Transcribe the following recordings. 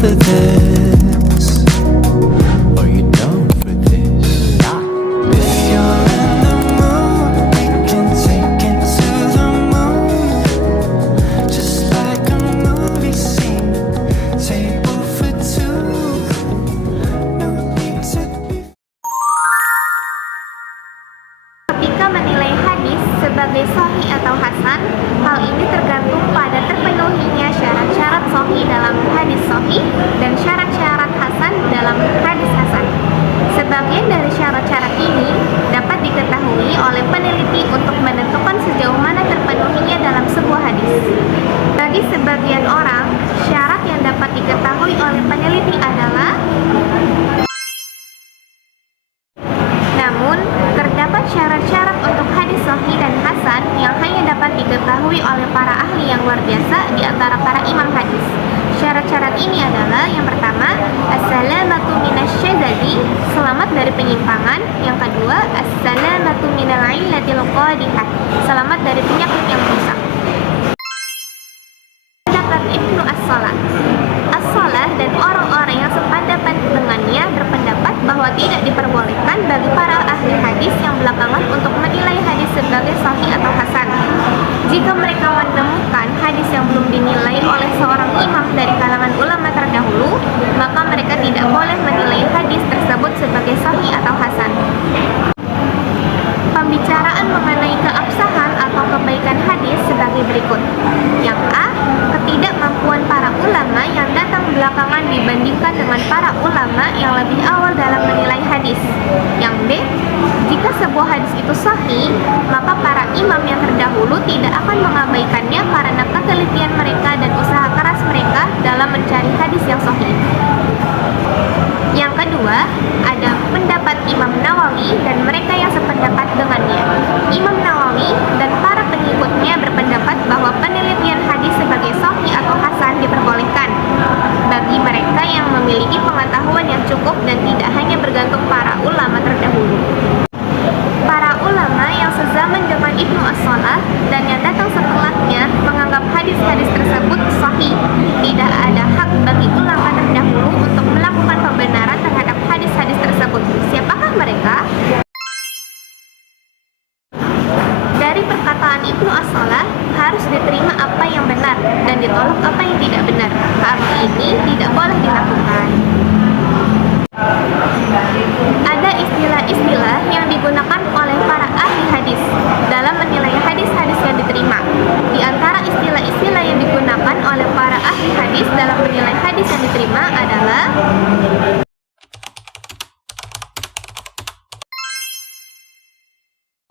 for this? Are you down for this? If you're in the mood, we can take it to the moon. Just like a movie scene, table for two. No need to be. Ketika menilai hadis sebagai sahih atau hasan, hal ini tergantung pada terpenuhinya syarat-syarat sahih dalam hadis sahih dan syarat-syarat hasan dalam hadis hasan. Sebagian dari syarat-syarat ini dapat diketahui oleh peneliti untuk menentukan sejauh mana terpenuhinya dalam sebuah hadis. Bagi sebagian orang, syarat yang dapat diketahui oleh peneliti adalah namun, terdapat syarat-syarat untuk hadis sahih dan hasan yang hanya dapat diketahui oleh para ahli yang luar biasa di antara para imam hadis. Syarat-syarat ini adalah yang pertama, as-salamatu minasyadzadi, selamat dari penyimpangan. Yang kedua, as-salamatu minal illatil qadihah, selamat dari penyakit yang rusak. Pendapat Ibnu As-Salah. As-Salah dan orang-orang yang sependapat dengannya berpendapat bahwa tidak diperbolehkan bagi para ahli hadis yang belakangan untuk menilai hadis sebagai sahih atau hasan. Jika mereka menemukan hadis yang belum dinilai oleh seorang imam dari kalangan ulama terdahulu, maka mereka tidak boleh menilai hadis tersebut sebagai sahih atau hasan. Pembicaraan mengenai keabsahan atau kebaikan hadis sebagai berikut. Yang A, ketidakmampuan para ulama yang datang belakangan dibandingkan dengan para ulama yang lebih awal dalam menilai hadis. Yang B, jika sebuah hadis itu sahih, maka para imam yang terdahulu tidak akan mengabaikannya karena ketelitian mereka dan usaha keras mereka dalam mencari hadis yang sahih. Yang kedua, ada pendapat Imam Nawawi dan mereka yang sependapat dengannya. Imam Nawawi dan para pengikutnya berpendapat bahwa penelitian hadis sebagai sahih atau hasan diperbolehkan bagi mereka yang memiliki pengetahuan yang cukup dan tidak hanya bergantung para ulama terdahulu. Para ulama yang sezaman dengan Ibnu As-Salah dan yang datang setelahnya menganggap hadis-hadis tersebut sahih. Tidak ada hak bagi ulama terdahulu untuk melakukan pembenaran terhadap hadis-hadis tersebut. Siapakah mereka? Dari perkataan Ibnu As-Salah harus diterima apa yang benar dan ditolak apa yang tidak benar. Hal ini tidak boleh dilakukan. Ada istilah-istilah yang digunakan oleh para ahli hadis dalam menilai hadis-hadis yang diterima. Di antara istilah-istilah yang digunakan oleh para ahli hadis dalam menilai hadis yang diterima adalah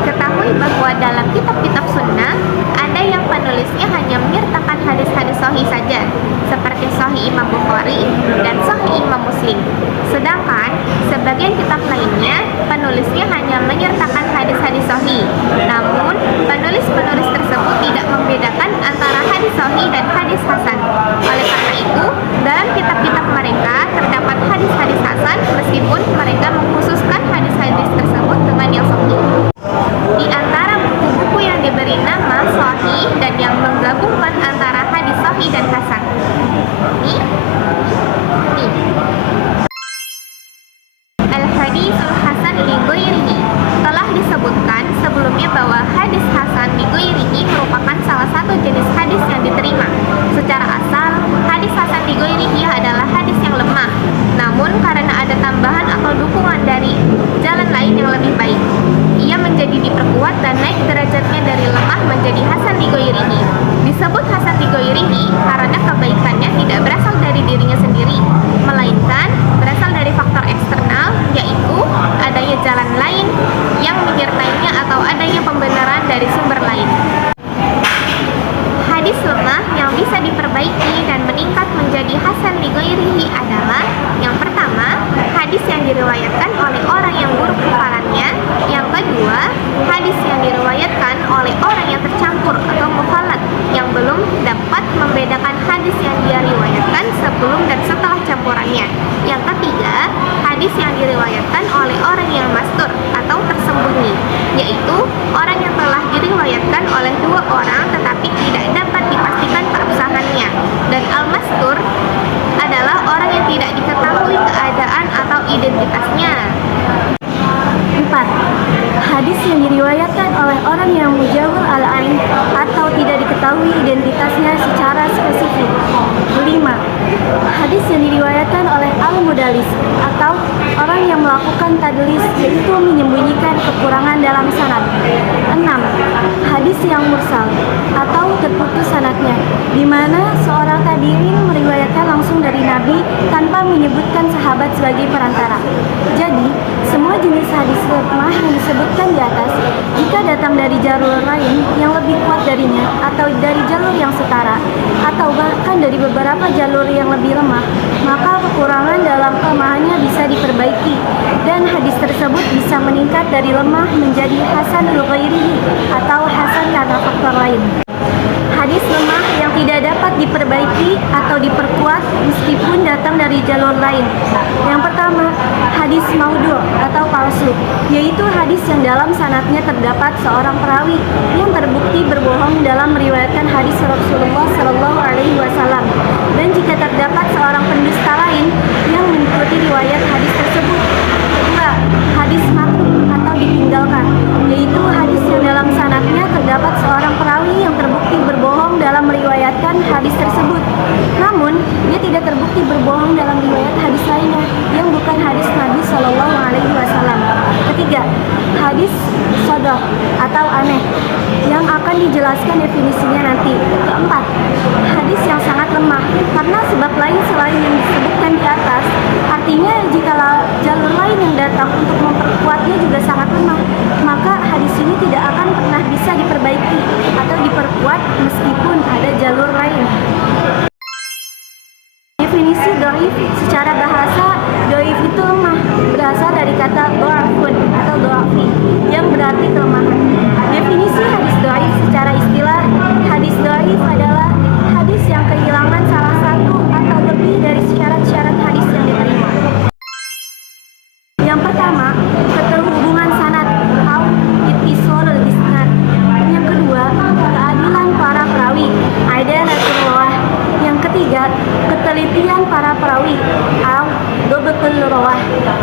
ketahui bahwa dalam kitab-kitab sunnah ada yang penulisnya hanya menyertakan hadis-hadis sahih saja, seperti Sahih Imam Bukhari dan Sahih Imam Muslim. Sedangkan sebagian kitab lainnya penulisnya hanya menyertakan hadis-hadis sahih. Namun penulis-penulis tersebut tidak membedakan antara hadis sahih dan hadis hasan. Oleh karena itu, dalam kitab-kitab mereka terdapat hadis-hadis hasan meskipun mereka mengkhususkan hadis-hadis tersebut dengan yang sahih. Di antara buku-buku yang diberi nama sahih dan yang menggabungkan antara hadis sahih dan hasan. Al-Hadisul Hasan li ghairihi. Telah disebutkan sebelumnya bahwa hadis hasan li ghairihi merupakan salah satu jenis hadis yang diterima. Secara asal, hadis hasan li ghairihi adalah hadis yang lemah. Namun karena ada tambahan atau dukungan dari jalan lain yang lebih baik, ia menjadi diperkuat dan naik derajatnya dari lemah menjadi hasan li ghairihi. Disebut hasan li ghairihi karena kebaikannya tidak berasal dari dirinya sendiri, melainkan berasal dari faktor eksternal, yaitu adanya jalan lain yang menyertainya atau adanya pembenaran dari sumber lain. Hadis lemah yang bisa diperbaiki dan meningkat menjadi hasan li ghairihi adalah yang pertama, hadis yang diriwayatkan oleh orang yang buruk hafalannya. Yang kedua, hadis yang diriwayatkan oleh orang yang tercampur atau mukhalat, yang belum dapat membedakan hadis yang dia riwayatkan sebelum dan setelah campurannya. Yang ketiga, hadis yang diriwayatkan oleh orang yang mastur atau tersembunyi, yaitu orang yang telah diriwayatkan oleh dua orang tetapi tidak dapat dipastikan keabsahannya. Dan al-mastur adalah orang tadlis, yaitu menyembunyikan kekurangan dalam sanad. 6. Hadis yang mursal atau terputus sanadnya, di mana seorang tabi'in meriwayatkan langsung dari Nabi tanpa menyebutkan sahabat sebagai perantara. Jadi, semua jenis hadis lemah yang disebutkan di atas, jika datang dari jalur lain yang lebih kuat darinya, atau dari jalur yang setara, atau bahkan dari beberapa jalur yang lebih lemah, maka kekurangan dalam kelemahannya bisa diperbaiki, dan hadis tersebut bisa meningkat dari lemah menjadi hasan li ghairihi atau hasan karena faktor lain. Hadis lemah yang tidak dapat diperbaiki atau diperkuat meskipun datang dari jalur lain. Yang pertama, hadis maudhu' atau palsu, yaitu hadis yang dalam sanadnya terdapat seorang perawi yang terbukti berbohong dalam meriwayatkan hadis Rasulullah SAW. Dan jika terdapat seorang pendusta lain yang mengikuti riwayat hadis tersebut. Kedua, hadis maqtu' atau ditinggalkan, yaitu hadis yang dalam sanadnya terdapat seorang perawi yang terbukti berbohong dalam meriwayatkan hadis tersebut. Namun, dia tidak terbukti berbohong dalam riwayat hadis lainnya yang bukan hadis Nabi SAW. Ketiga, hadis sodok atau aneh, yang akan dijelaskan definisinya nanti. Keempat, hadis yang sangat lemah karena sebab lain selain yang disebutkan di atas. Artinya, jika jalur lain yang datang untuk memperkuatnya juga sangat lemah, maka hadis ini tidak akan pernah bisa diperbaiki atau diperkuat meskipun ada jalur lain. Definisi dhaif secara bahasa, dhaif itu lemah, berasal dari kata dha'fun atau dha'fi, yang berarti kelemahan. Definisi hadis dhaif secara istilah, hadis dhaif adalah hadis yang kehilangan salah satu atau lebih dari syarat-syarat hadis yang diterima. Yang pertama, keterhubungan sanad atau ittisalul isnad. Yang kedua, keadilan para perawi, adalatul rawah. Yang ketiga, ketelitian para perawi atau dobtul rawah.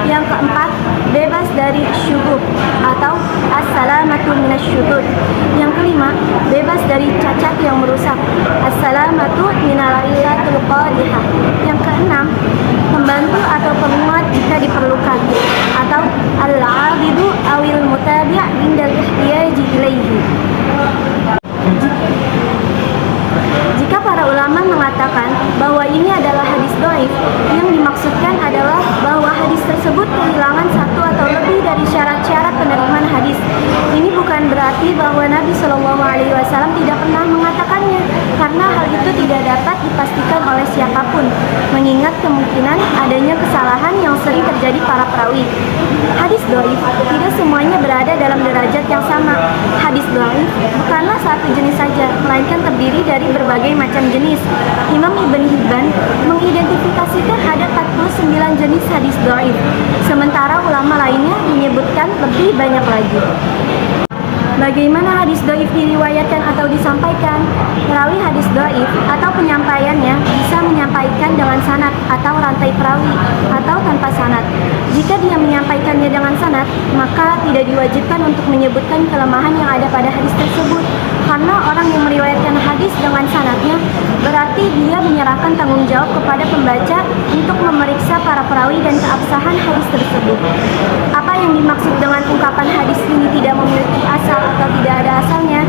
Yang keempat, bebas dari syubub atau as-salamatu minasyudud. Yang kelima, bebas dari cacat yang merusak, as-salamatu minal illatil qadihah. Yang keenam, pembantu atau penguat jika diperlukan, atau al-'abidu awil mutabi' indal ihtiyaji ilaihi. Jika para ulama mengatakan bahwa ini adalah hadis dhaif, yang dimaksudkan adalah bahwa hadis tersebut kehilangan satu atau lebih dari syarat-syarat penerimaan hadis. Ini bukan berarti bahwa Nabi SAW tidak pernah mengatakannya, karena hal itu tidak dapat dipastikan oleh siapapun, mengingat kemungkinan adanya kesalahan yang sering terjadi para perawi. Hadis dhaif tidak semuanya berada dalam derajat yang sama. Hadis dhaif bukanlah satu jenis saja, melainkan terdiri dari berbagai macam jenis. Imam Ibn Hibban mengidentifikasikan ada 49 jenis hadis dhaif, sementara ulama lainnya menyebutkan lebih banyak lagi. Bagaimana hadis dhaif diriwayatkan atau disampaikan? Perawi hadis dhaif atau penyampaiannya bisa menyampaikan dengan sanad atau rantai perawi, atau tanpa sanad. Jika dia menyampaikannya dengan sanad, maka tidak diwajibkan untuk menyebutkan kelemahan yang ada pada hadis tersebut, karena orang yang meriwayatkan hadis dengan sanadnya berarti dia menyerahkan tanggung jawab kepada pembaca untuk memeriksa para perawi dan keabsahan hadis tersebut. Apa yang dimaksud dengan ungkapan hadis ini tidak memiliki asal atau tidak ada asalnya?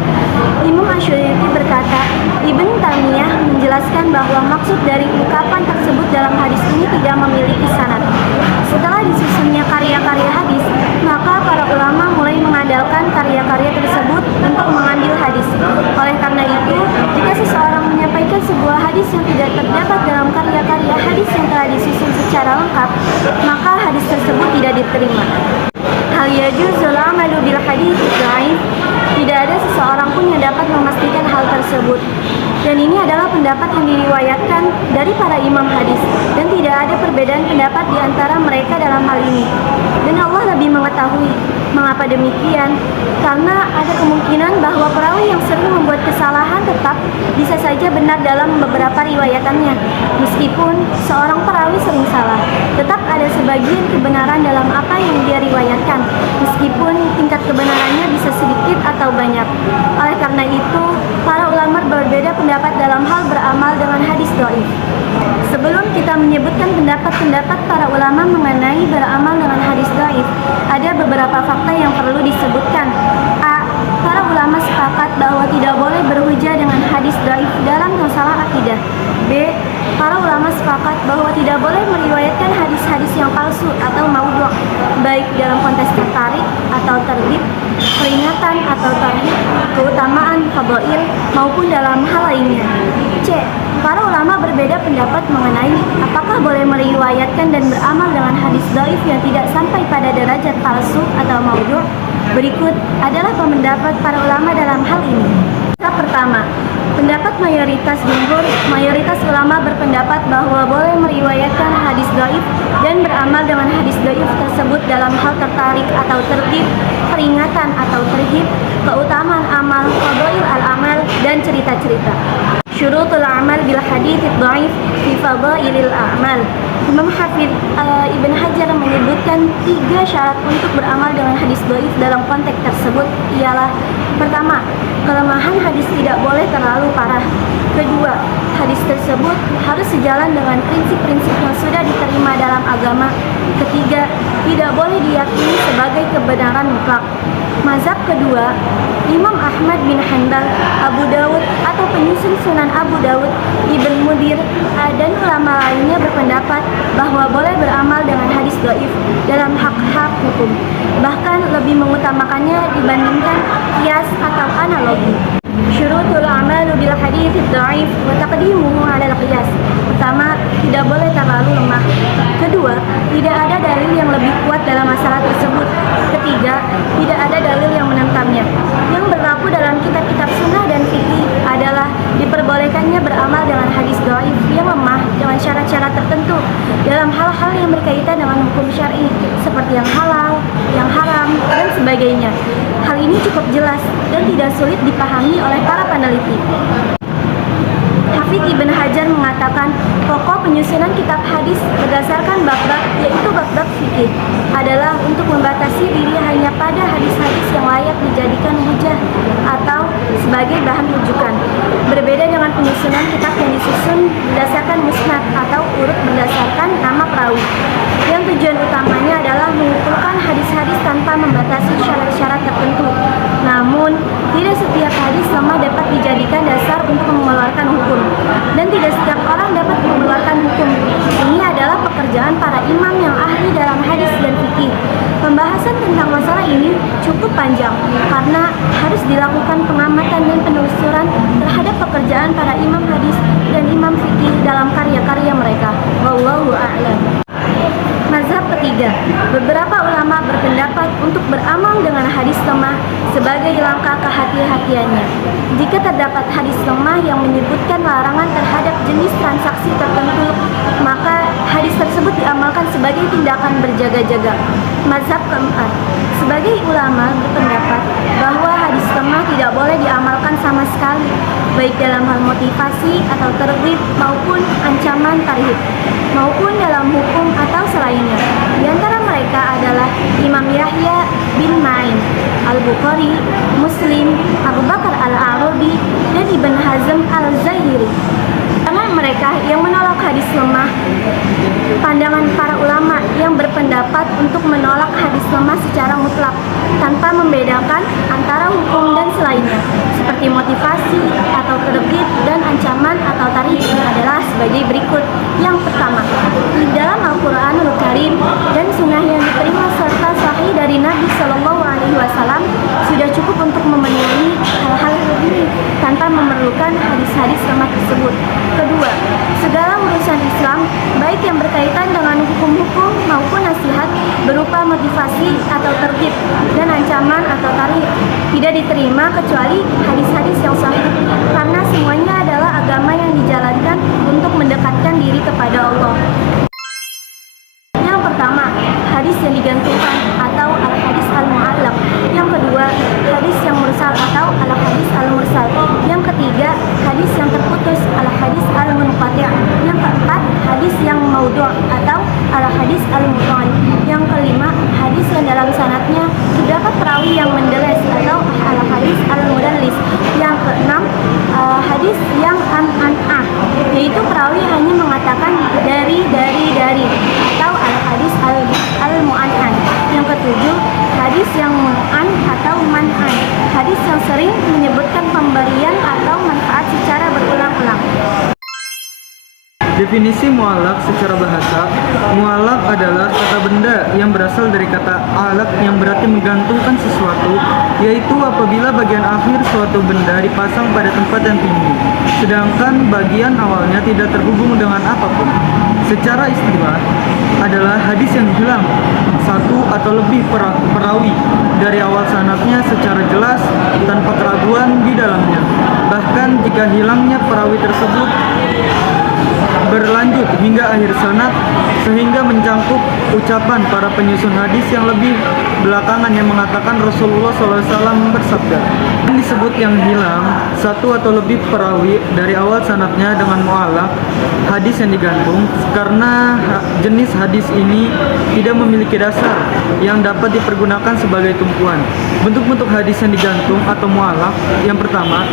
Imam Asy'ariyati berkata, Ibn Taimiyah menjelaskan bahwa maksud dari ungkapan tersebut dalam hadis ini tidak memiliki sanad. Setelah disusunnya karya-karya hadis, maka para ulama mulai mengandalkan karya-karya tersebut untuk mengambil hadis. Oleh karena itu, jika seseorang menyampaikan sebuah hadis yang tidak terdapat dalam karya-karya hadis yang telah disusun secara lengkap, maka hadis tersebut tidak diterima. Hal yajuzul amalu bil hadits dhaif. Tidak ada seseorang pun yang dapat memastikan hal tersebut. Dan ini adalah pendapat yang diriwayatkan dari para imam hadis, dan tidak ada perbedaan pendapat di antara mereka dalam hal ini. Dan Allah lebih mengetahui. Mengapa demikian? Karena ada kemungkinan bahwa perawi yang sering membuat kesalahan tetap bisa saja benar dalam beberapa riwayatannya. Meskipun seorang perawi sering salah, tetap ada sebagian kebenaran dalam apa yang dia riwayatkan, meskipun tingkat kebenarannya bisa sedikit atau banyak. Oleh karena itu, para ulama berbeda pendapat dalam hal beramal dengan hadis dhaif. Sebelum kita menyebutkan pendapat-pendapat para ulama mengenai beramal dengan hadis dhaif, ada beberapa fakta yang perlu disebutkan. A. Para ulama sepakat bahwa tidak boleh berhujjah dengan hadis dhaif dalam masalah akidah. B. Para ulama sepakat bahwa tidak boleh meriwayatkan hadis-hadis yang palsu atau maudhu', baik dalam konteks tertarik atau terghib, peringatan atau tarhib, keutamaan, fadail, maupun dalam hal lainnya. C. Para ulama berbeda pendapat mengenai apakah boleh meriwayatkan dan beramal dengan hadis dhaif yang tidak sampai pada derajat palsu atau maudhu'. Berikut adalah pendapat para ulama dalam hal ini. Pertama, pendapat mayoritas ulama berpendapat bahwa boleh meriwayatkan hadis dhaif dan beramal dengan hadis dhaif tersebut dalam hal tertarik atau terghib, peringatan atau terghib, keutamaan amal, fadail al-amal, dan cerita-cerita. Syurutul amal bil hadits dhaif fi fadailil a'mal. Imam Hafidz Ibn Hajar menyebutkan 3 syarat untuk beramal dengan hadis dhaif dalam konteks tersebut ialah: pertama, kelemahan hadis tidak boleh terlalu parah. Kedua, hadis tersebut harus sejalan dengan prinsip-prinsip yang sudah diterima dalam agama. Ketiga, tidak boleh diyakini sebagai kebenaran mutlak. Mazhab kedua, Imam Ahmad bin Hanbal, Abu Dawud atau penyusun Sunan Abu Dawud, Ibn Mudir, dan ulama lainnya berpendapat bahwa boleh beramal dengan hadis dhaif dalam hak-hak hukum, bahkan lebih mengutamakannya dibandingkan qiyas atau analogi. Syurutul amal bil hadits dhaif wa taqdimuhu 'ala al-qiyas. Pertama, tidak boleh terlalu lemah. Kedua, tidak ada dalil yang lebih kuat dalam masalah tersebut. Ketiga, tidak ada dalil yang menentangnya. Yang berlaku dalam kitab-kitab sunnah dan fikih adalah diperbolehkannya beramal dengan hadis dhaif yang lemah dengan syarat-syarat tertentu dalam hal-hal yang berkaitan dengan hukum syar'i seperti yang halal, yang haram, dan sebagainya. Hal ini cukup jelas dan tidak sulit dipahami oleh para peneliti. Hafidz Ibn Hajar mengatakan pokok penyusunan kitab hadis berdasarkan bab-bab, yaitu bab-bab fikih, adalah untuk membatasi diri hanya pada hadis-hadis yang layak dijadikan hujjah atau sebagai bahan rujukan. Berbeda dengan penyusunan kitab yang disusun berdasarkan musnad atau urut berdasarkan nama perawi, yang tujuan utamanya adalah mengumpulkan hadis-hadis tanpa membatasi syarat-syarat tertentu. Namun, tidak setiap hadis sama dapat dijadikan dasar untuk mengeluarkan hukum, dan tidak setiap orang dapat mengeluarkan hukum. Ini adalah pekerjaan para imam yang ahli dalam hadis dan fikih. Pembahasan tentang masalah ini cukup panjang karena harus dilakukan pengamatan dan penelusuran terhadap pekerjaan para imam hadis dan imam fikih dalam karya-karya mereka. Wallahu a'lam. Mazhab ketiga, beberapa ulama berpendapat untuk beramal dengan hadis lemah sebagai langkah kehati-hatiannya. Jika terdapat hadis lemah yang menyebutkan larangan terhadap jenis transaksi tertentu, maka hadis tersebut diamalkan sebagai tindakan berjaga-jaga. Mazhab keempat, sebagai ulama berpendapat bahwa hadis lemah tidak boleh diamalkan sama sekali, baik dalam hal motivasi atau terghib maupun ancaman tarhib, maupun dalam hukum atau selainnya. Di antara mereka adalah Imam Yahya bin Ma'in, Al-Bukhari, Muslim, Abu Bakar Al-Arabi, dan Ibn Hazm Al-Zahiri. Karena mereka yang menolak hadis lemah, pandangan para ulama yang berpendapat untuk menolak hadis lemah secara mutlak tanpa membedakan antara hukum dan selainnya, seperti motivasi atau terghib dan ancaman atau tarhib adalah sebagai berikut. Yang pertama, di dalam Al-Qur'anul Karim dan sunnah yang diterima serta sahih dari Nabi Shallallahu Alaihi Wasallam sudah cukup untuk memenuhi hal-hal ini tanpa memerlukan hadis-hadis lemah tersebut. Kedua, segala urusan Islam, baik yang berkaitan dengan hukum-hukum maupun nasihat berupa motivasi atau terghib dan ancaman atau tarhib, tidak diterima kecuali hadis-hadis yang sahih, karena semuanya adalah agama yang dijalankan untuk mendekatkan diri kepada Allah. Yang pertama, hadis yang digantungkan atau al-hadis al-mu'allaq. Yang kedua, hadis yang mursal atau al-hadis al-mursal. Yang ketiga, hadis yang terputus al-hadis al-munqati'. Yang keempat, hadis yang maudhu' atau al-hadis al-mudha'if. Yang kelima, hadis yang dalam sanadnya terdapat perawi yang mendeles atau al-hadis al-mudallis. Yang keenam, hadis yang an-an'ah, yaitu perawi hanya mengatakan dari atau al-hadis al-mu'an'an. Yang ketujuh, Definisi mu'allaq secara bahasa, mu'allaq adalah kata benda yang berasal dari kata alaq yang berarti menggantungkan sesuatu, yaitu apabila bagian akhir suatu benda dipasang pada tempat yang tinggi, sedangkan bagian awalnya tidak terhubung dengan apapun. Secara istilah adalah hadis yang hilang satu atau lebih perawi dari awal sanadnya secara jelas tanpa keraguan di dalamnya. Bahkan jika hilangnya perawi tersebut berlanjut hingga akhir sanad sehingga mencangkup ucapan para penyusun hadis yang lebih belakangan yang mengatakan Rasulullah SAW bersabda. Disebut yang hilang satu atau lebih perawi dari awal sanadnya dengan mu'allaq, hadis yang digantung, karena jenis hadis ini tidak memiliki dasar yang dapat dipergunakan sebagai tumpuan. Bentuk-bentuk hadis yang digantung atau mu'allaq, yang pertama,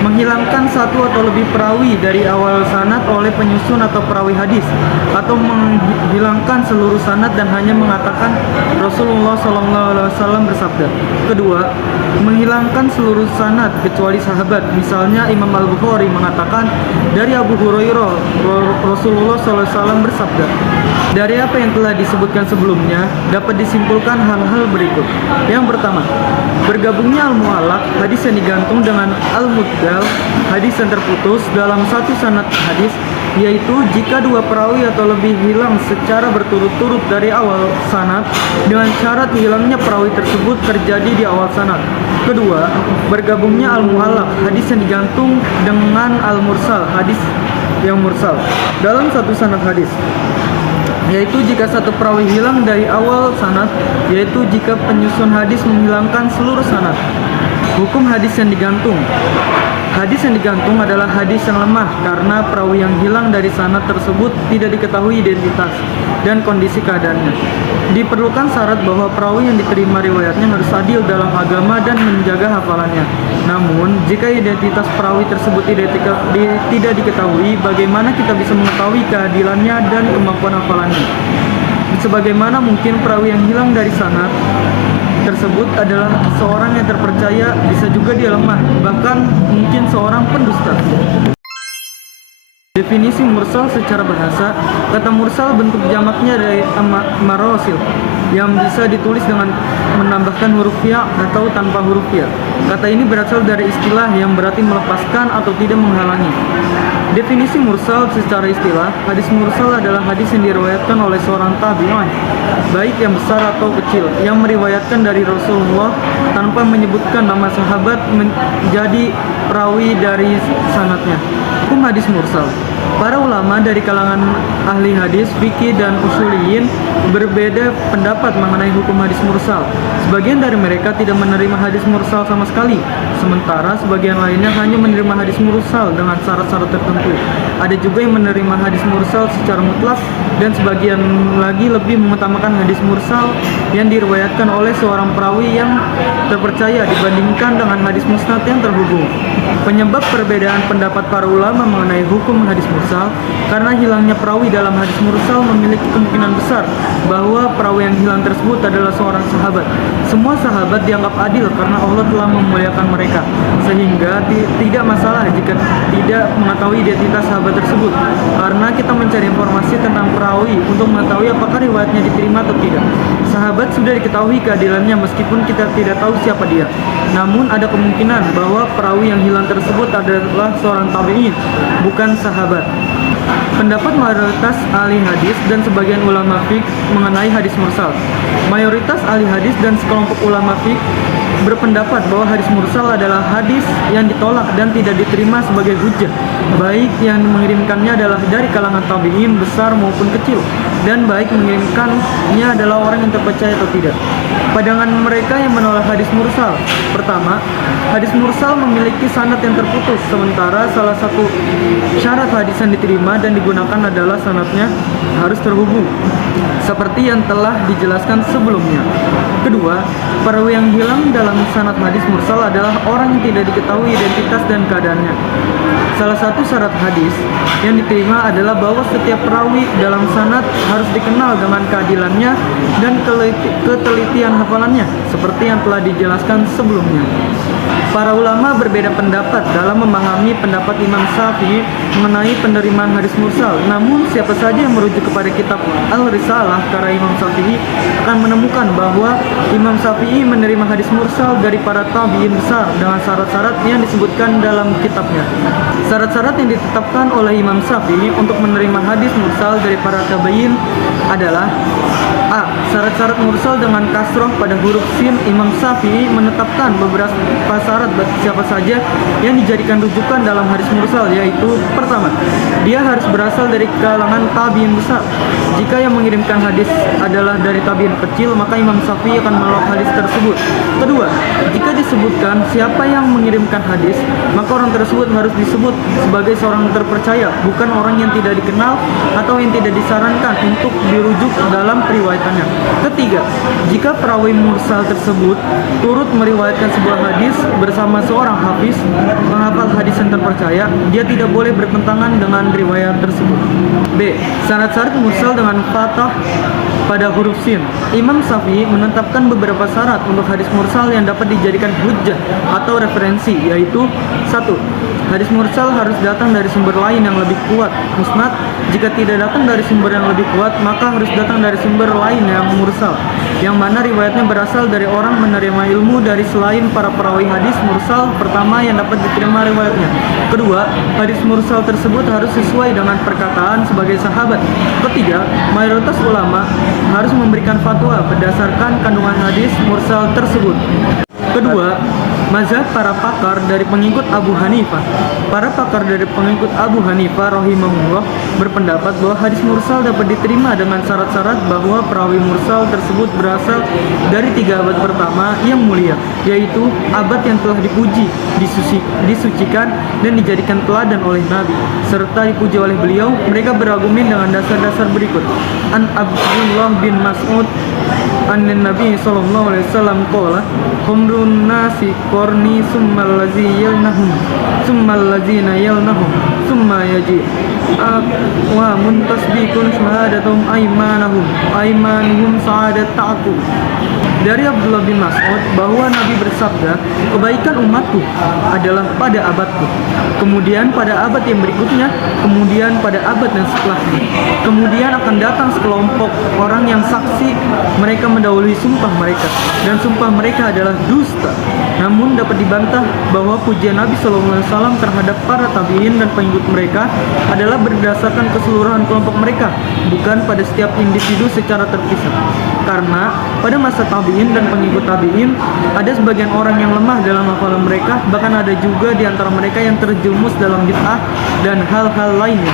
menghilangkan satu atau lebih perawi dari awal sanad oleh penyusun atau perawi hadis, atau menghilangkan seluruh sanad dan hanya mengatakan Rasulullah SAW bersabda. Kedua, menghilangkan seluruh sanad kecuali sahabat. Misalnya Imam Al-Bukhari mengatakan dari Abu Hurairah Rasulullah SAW bersabda. Dari apa yang telah disebutkan sebelumnya dapat disimpulkan hal-hal berikut. Yang pertama, bergabungnya al-mu'allaq, hadis yang digantung, dengan al-mubdal, hadis yang terputus dalam satu sanad hadis, yaitu jika dua perawi atau lebih hilang secara berturut-turut dari awal sanad dengan syarat hilangnya perawi tersebut terjadi di awal sanad. Kedua, bergabungnya al-mu'allaq, hadis yang digantung, dengan al-mursal, hadis yang mursal dalam satu sanad hadis, yaitu jika satu perawi hilang dari awal sanad, yaitu jika penyusun hadis menghilangkan seluruh sanad. Hukum hadis yang digantung. Hadis yang digantung adalah hadis yang lemah karena perawi yang hilang dari sanad tersebut tidak diketahui identitas dan kondisi keadaannya. Diperlukan syarat bahwa perawi yang diterima riwayatnya harus adil dalam agama dan menjaga hafalannya. Namun, jika identitas perawi tersebut tidak diketahui, bagaimana kita bisa mengetahui keadilannya dan kemampuan hafalannya? Sebagaimana mungkin perawi yang hilang dari sanad tersebut adalah seorang yang terpercaya, bisa juga dia lemah, bahkan mungkin seorang pendusta. Definisi mursal secara bahasa, kata mursal bentuk jamaknya dari marasil yang bisa ditulis dengan menambahkan huruf ya atau tanpa huruf ya. Kata ini berasal dari istilah yang berarti melepaskan atau tidak menghalangi. Definisi mursal secara istilah, hadis mursal adalah hadis yang diriwayatkan oleh seorang tabi'in, baik yang besar atau kecil, yang meriwayatkan dari Rasulullah tanpa menyebutkan nama sahabat menjadi perawi dari sanadnya. Hukum hadis mursal. Para ulama dari kalangan ahli hadis, fikih, dan usuliyin berbeda pendapat mengenai hukum hadis mursal. Sebagian dari mereka tidak menerima hadis mursal sama sekali, sementara sebagian lainnya hanya menerima hadis mursal dengan syarat-syarat tertentu. Ada juga yang menerima hadis mursal secara mutlak, dan sebagian lagi lebih mengutamakan hadis mursal yang diriwayatkan oleh seorang perawi yang terpercaya dibandingkan dengan hadis musnad yang terhubung. Penyebab perbedaan pendapat para ulama mengenai hukum hadis mursal, karena hilangnya perawi dalam hadis mursal memiliki kemungkinan besar bahwa perawi yang hilang tersebut adalah seorang sahabat. Semua sahabat dianggap adil karena Allah telah memuliakan mereka, sehingga tidak masalah jika tidak mengetahui identitas sahabat tersebut, karena kita mencari informasi tentang perawi untuk mengetahui apakah riwayatnya diterima atau tidak. Sahabat sudah diketahui keadilannya meskipun kita tidak tahu siapa dia. Namun ada kemungkinan bahwa perawi yang hilang tersebut adalah seorang tabi'in, bukan sahabat. Pendapat mayoritas ahli hadis dan sebagian ulama fiqh mengenai hadis mursal. Mayoritas ahli hadis dan sekelompok ulama fiqh berpendapat bahwa hadis mursal adalah hadis yang ditolak dan tidak diterima sebagai hujjah, baik yang mengirimkannya adalah dari kalangan tabi'in besar maupun kecil, dan baik mengirimkannya adalah orang yang terpercaya atau tidak. Pandangan mereka yang menolak hadis mursal. Pertama, hadis mursal memiliki sanad yang terputus, sementara salah satu syarat hadis yang diterima dan digunakan adalah sanadnya harus terhubung, seperti yang telah dijelaskan sebelumnya. Kedua, perawi yang hilang dalam sanad hadis mursal adalah orang yang tidak diketahui identitas dan keadaannya. Salah satu syarat hadis yang diterima adalah bahwa setiap perawi dalam sanad harus dikenal dengan keadilannya dan ketelitian hafalannya, seperti yang telah dijelaskan sebelumnya. Para ulama berbeda pendapat dalam memahami pendapat Imam Syafi'i mengenai penerimaan hadis mursal. Namun siapa saja yang merujuk kepada kitab Al-Risalah karya Imam Syafi'i akan menemukan bahwa Imam Syafi'i menerima hadis mursal dari para tabi'in besar dengan syarat-syarat yang disebutkan dalam kitabnya. Syarat-syarat yang ditetapkan oleh Imam Syafi'i untuk menerima hadis mursal dari para tabi'in adalah: A. Syarat-syarat mursal dengan kasroh pada huruf sin. Imam Syafi'i menetapkan beberapa syarat bagi siapa saja yang dijadikan rujukan dalam hadis mursal, yaitu: pertama, dia harus berasal dari kalangan tabi'in besar. Jika yang mengirimkan hadis adalah dari tabi'in kecil, maka Imam Syafi'i akan menolak hadis tersebut. Kedua, jika disebutkan siapa yang mengirimkan hadis, maka orang tersebut harus disebut sebagai seorang terpercaya, bukan orang yang tidak dikenal atau yang tidak disarankan untuk dirujuk dalam periwayatannya. Ketiga, jika perawi mursal tersebut turut meriwayatkan sebuah hadis bersama seorang hafiz penghafal hadis yang terpercaya, dia tidak boleh bertentangan dengan riwayat tersebut. B. Syarat-syarat mursal dengan fathah pada huruf sin. Imam Syafi'i menetapkan beberapa syarat untuk hadis mursal yang dapat dijadikan hujjah atau referensi, yaitu: 1. Hadis mursal harus datang dari sumber lain yang lebih kuat, musnad. Jika tidak datang dari sumber yang lebih kuat, maka harus datang dari sumber lain yang mursal, yang mana riwayatnya berasal dari orang menerima ilmu dari selain para perawi hadis mursal pertama yang dapat diterima riwayatnya. Kedua, hadis mursal tersebut harus sesuai dengan perkataan sebagai sahabat. Ketiga, mayoritas ulama harus memberikan fatwa berdasarkan kandungan hadis mursal tersebut. Kedua, mazhab para pakar dari pengikut Abu Hanifah. Para pakar dari pengikut Abu Hanifah rahimahullah berpendapat bahwa hadis mursal dapat diterima dengan syarat-syarat bahwa perawi mursal tersebut berasal dari 3 abad pertama yang mulia, yaitu abad yang telah dipuji, disucikan dan dijadikan teladan oleh Nabi, serta dipuji oleh beliau. Mereka berargumen dengan dasar-dasar berikut. An Abdullah bin Mas'ud an Nabi sallallahu alaihi wasallam qala khumrun nasi qarni summal ladzi yalnahum summal ladzina yalnahum summa yaji wa muntasbiqun syahadatum aymanuhum sa'adat ta'qub. Dari Abdullah bin Mas'ud bahwa Nabi bersabda, kebaikan umatku adalah pada abadku, kemudian pada abad yang berikutnya, kemudian pada abad yang setelahnya. Kemudian akan datang sekelompok orang yang saksi mereka mendahului sumpah mereka, dan sumpah mereka adalah dusta. Namun dapat dibantah bahwa pujian Nabi SAW terhadap para tabi'in dan pengikut mereka adalah berdasarkan keseluruhan kelompok mereka, bukan pada setiap individu secara terpisah. Karena pada masa tabi'in dan pengikut tabi'in ada sebagian orang yang lemah dalam hafalan mereka, bahkan ada juga di antara mereka yang terjerumus dalam bid'ah dan hal-hal lainnya.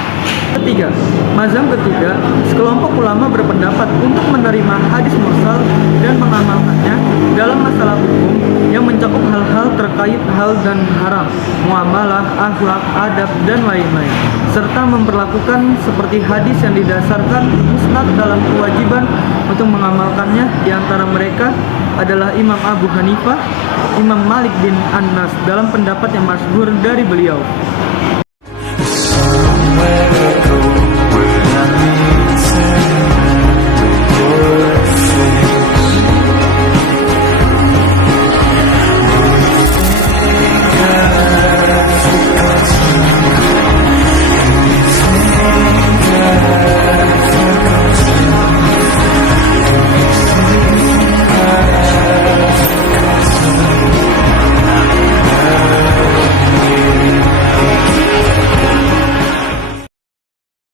Ketiga, mazhab ketiga, sekelompok ulama berpendapat untuk menerima hadis mursal dan mengamalkannya dalam masalah hukum yang mencakup hal-hal terkait hal dan haram, muamalah, akhlak, adab, dan lain-lain, serta memperlakukan seperti hadis yang didasarkan musnad dalam kewajiban untuk mengamalkannya. Di antara mereka adalah Imam Abu Hanifah, Imam Malik bin Anas dalam pendapat yang masyhur dari beliau.